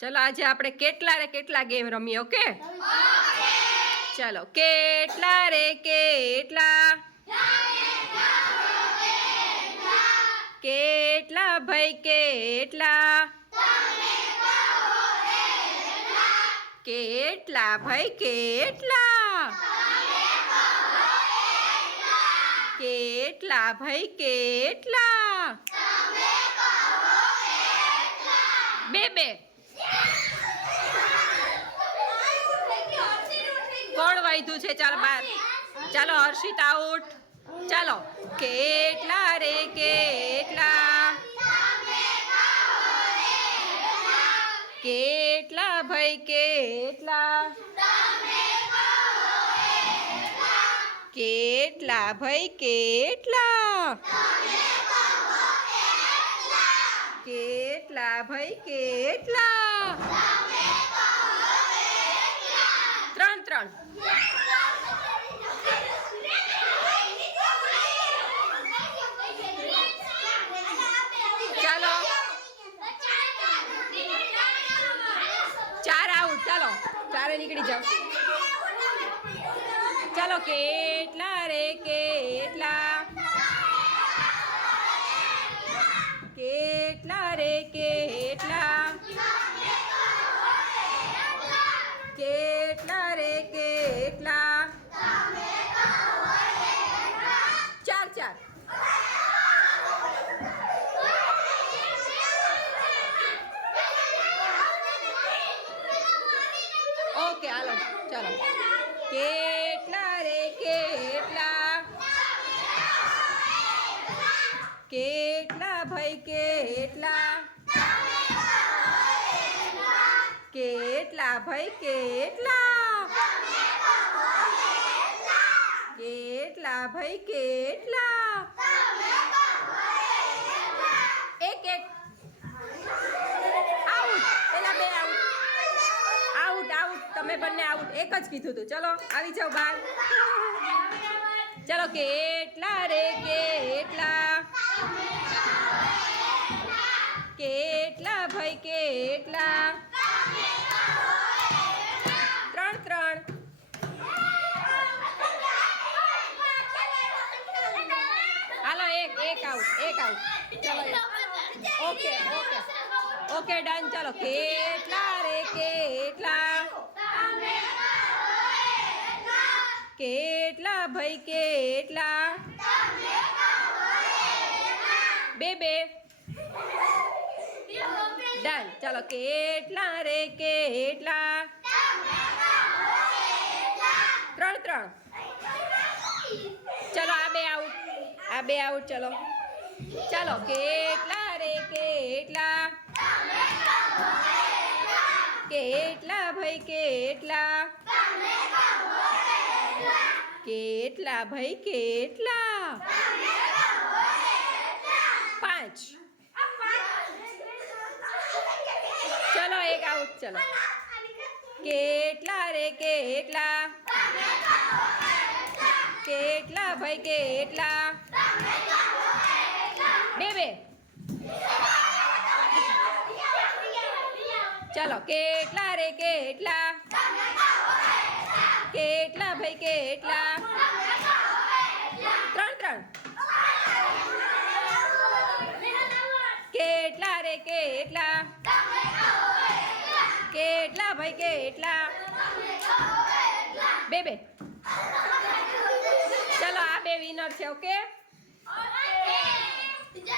ચલો આજે આપણે કેટલા રે કેટલા ગેમ રમીએ. ઓકે ચલો કેટલા રે કેટલા કેટલા ભાઈ કેટલા કેટલા ભાઈ કેટલા કેટલા ભાઈ કેટલા બે બે કોણ વાયધું છે? ચાલો બાર. ચાલો હર્ષિત આઉટ. ચાલો કેટલા રે કેટલા કેટલા ભાઈ કેટલા કેટલા ભાઈ કેટલા કેટલા ભાઈ કેટલા ત્રણ ત્રણ. ચાલો ચાર આઉટ. ચાલો ચારે નીકળી જાઓ. ચાલો કેટલા રે કેટલા કેટલા રે કેટલા કેટલા રે કેટલા ચાર ચાર. ઓકે હાલો ચાલો કેટલા રે કેટલા કેટલા ભાઈ કેટલા કેટલા ભાઈ કેટલા કેટલા ભાઈ કેટલા એક એક આઉટ. પેલા બે આઉટ આઉટ આઉટ. તમે બંને આઉટ. એક જ કીધું હતું. ચલો આવી જાઓ બહાર. ચલો કેટલા રે કેટલા કેટલા ભાઈ કેટલા ત્રણ ત્રણ. હાલો એક એક આઉટ એક આઉટ. ચલો ઓકે ઓકે ઓકે ડન. ચલો કેટલા રે કેટલા કેટલા ભાઈ કેટલા બે બે ડન. ચાલો કેટલા રે કેટલા ત્રણ ત્રણ. ચલો આ બે આઉટ આ બે આઉટ. ચલો ચાલો કેટલા રે કેટલા કેટલા ભાઈ કેટલા કેટલા ભાઈ કેટલા પાંચ. ચલો એક આઉટ. ચલો કેટલા રે કેટલા કેટલા ભાઈ કેટલા બે બે. ચલો કેટલા રે કેટલા કેટલા ભાઈ કેટલા ત્રણ ત્રણ. કેટલા રે કેટલા કેટલા ભાઈ કેટલા બે બે. ચલો આ બે વિનર છે. ઓકે.